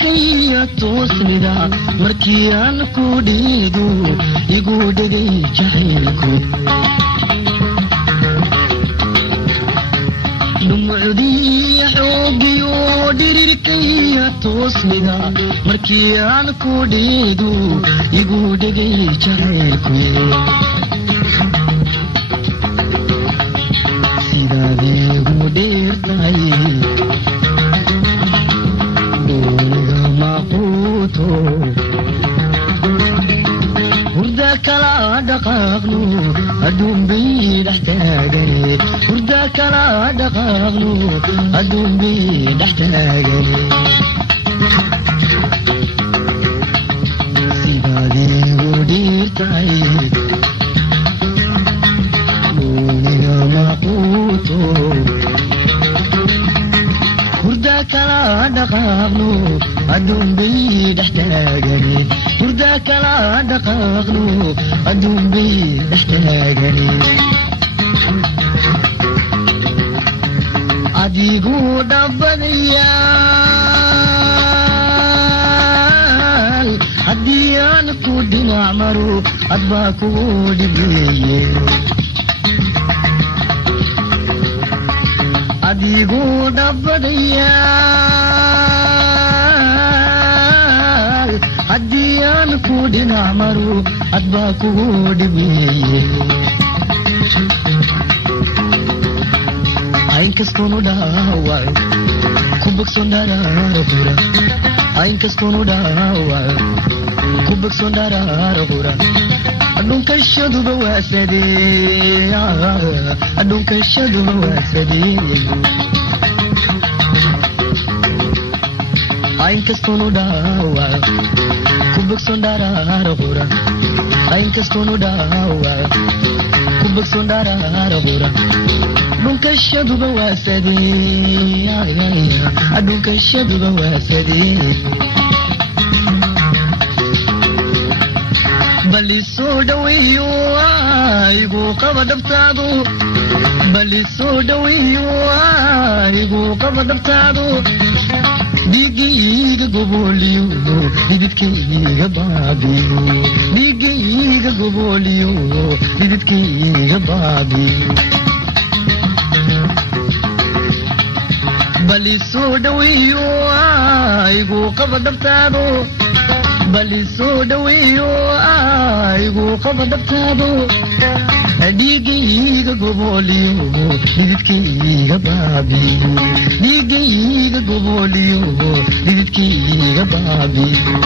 dirirkaya toosnida markii aan ku dhiido igu dhagay jacaylku dhumucdii xoogiyo dirirkaya toosnida markii aan ku dhiido igu dhagay jacaylku sidaadiigu dheertahay hurda kala dhaqaaqno adduun bay dhex taagane hurda kala dhaqaaqno adduun bay dhex taagane sidaadiigu dheertahay dooniga maquuto hurda kala dhaqaaqno adduun bay dhex taagane hurda kala dhaqaaqno adduun bay dhex taagane adigu dhabbadayaal haddii aan ku dhinac maro adbaa kugu dhibeeye adigu dhabbadayaal haddii aan ku dhinac maro adbaa kugu dhibeeye ainkastoonu dhaawaco ku bogson dharaara qura ainkastoonu dhaawaco ku bogson dharaara qura adhunkashaduba waasadee adhunkashaduba waasadee ainkastoonu dhaawaco ku bogson dharaara qura ainkastoonu dhaawaco ku bogson dharaara qura adhunkashaduba waasadee adhunkashaduba waasadee balisoo dhaweeyo igu qaba dhabtaadu balisoo dhaweeyo igu qaba dhabtaadu dhiigayga gobooliyo dhididkayga baabiyo dhiigayga gobooliyo dhididkayga baabiyo balisoo dhaweeyo igu qaba dhabtaadu balisoo dhaweeyo igu qaba dhabtaadu dhiigayga gobooliyo dhididkayga baabiyo dhiigayga gobooliyo dhididkayga baabiyo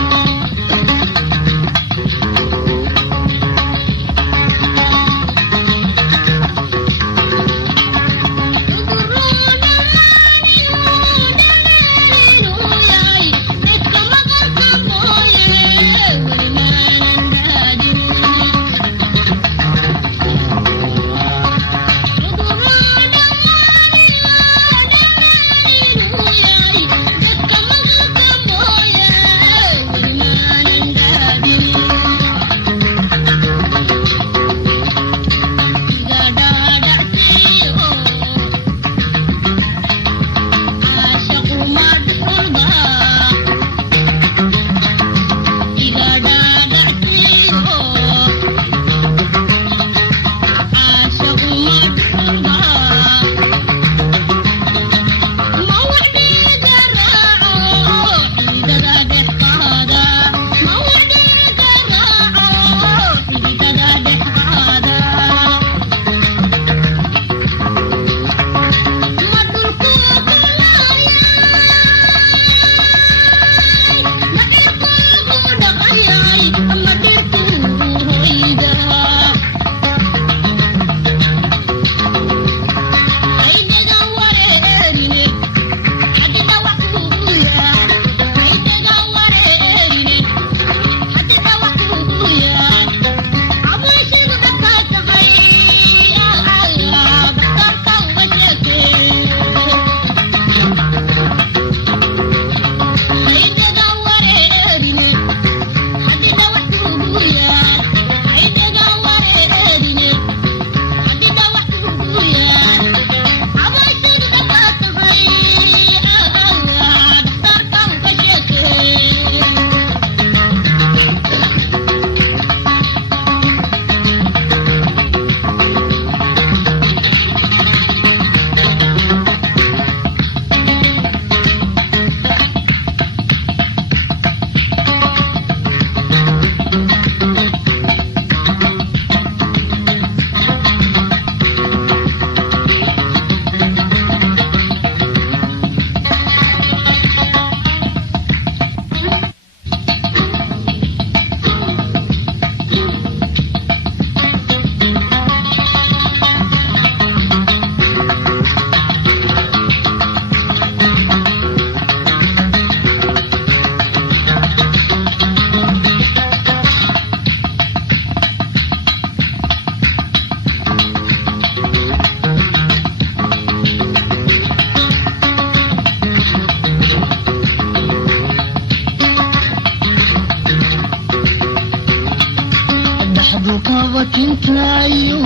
tintaayo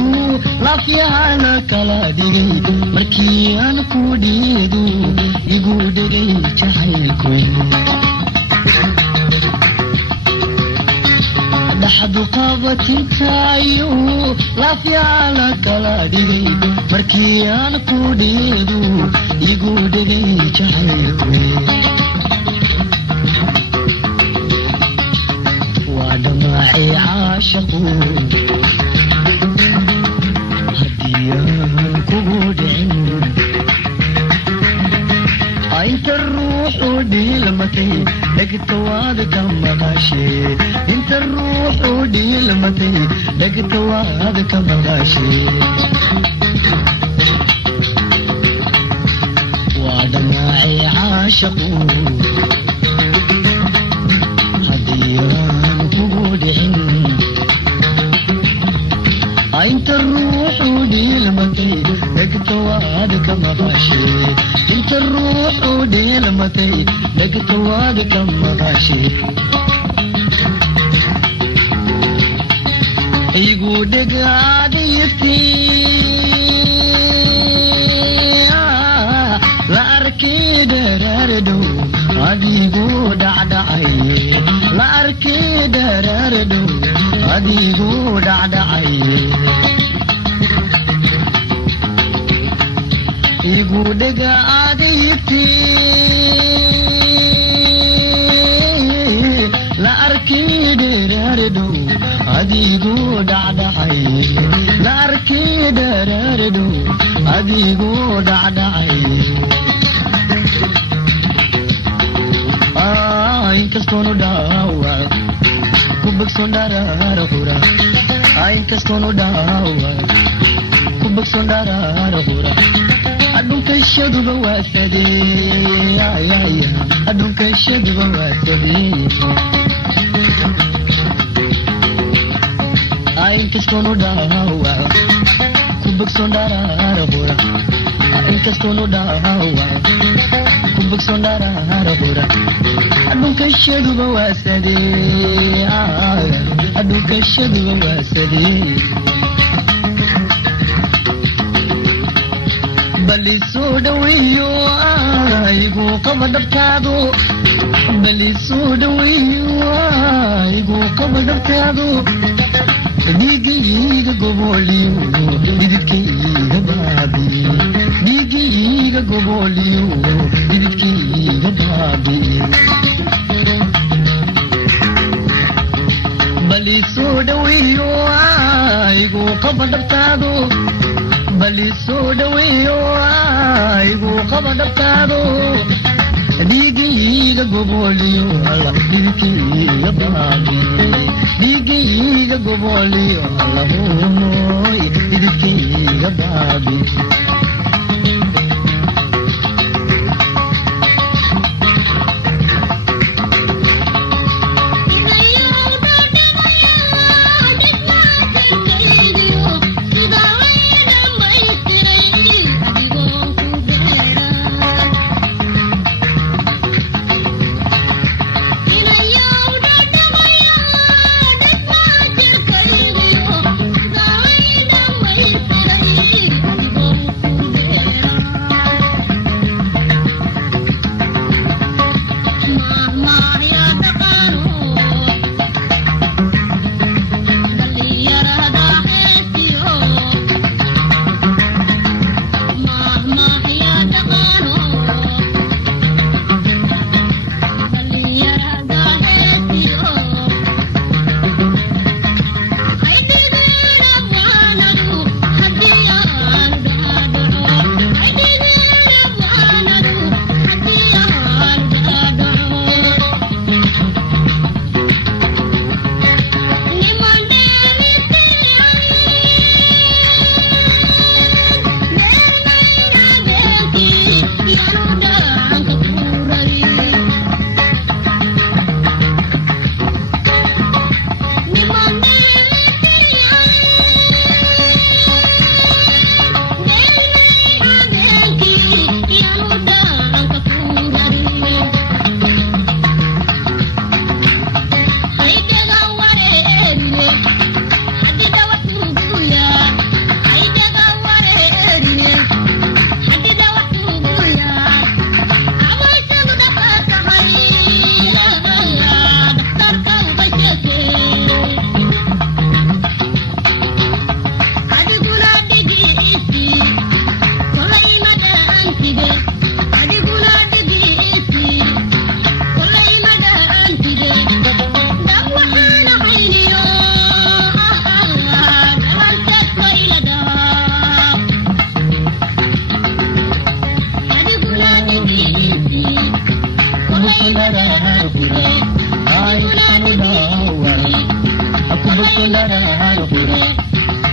laafyaana kala dhigay markii aan ku dhiidu igu dhegay jacaylku dhaxdu qabatintaayo laafyaana kala dhigay markii aan ku dhiidu igu dhegay jacaylku ودمعي عاشقو هديان كودعين انت الروح ودي لمتي لقيت وادك مغاشي انت الروح ودي لمتي لقيت وادك مغاشي ودمعي عاشقو انت الروح ودي المتي لقيت وادك مغاشي انت الروح ودي المتي لقيت وادك مغاشي يقودك عاديتي لا اركيد راردو عادي قود عدعي لا اركيد راردو عادي قود عدعي يقودك عاديتي لا أركيد راردو عادي قود عدعي لا أركيد راردو عادي قود عدعي إنكستونو داوا كوبك سندارا رغورا إنكستونو داوا كوبك سندارا رغورا أدونك الشد بواسدي أدونك الشد بواسدي إنكستونو داوا كوبك سندارا رغورا إنكستونو داوا كوبك سندارا رغورا أدونك الشد بواسدي أدونك الشد بواسدي بلي سودويو ايغو قبضتادو بلي سودويو ايغو قبضتادو ديغي غوبوليو ديغي غبابي ديغي غوبوليو ديغي غبابي بلي سودويو ايغو قبضتادو بلي سودويو ايغو قبضتادو ديغي غوبوليو الله ديغي غبابي ديغي غوبوليو الله نوي ديغي غبابي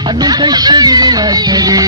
أدنك الشبه واتري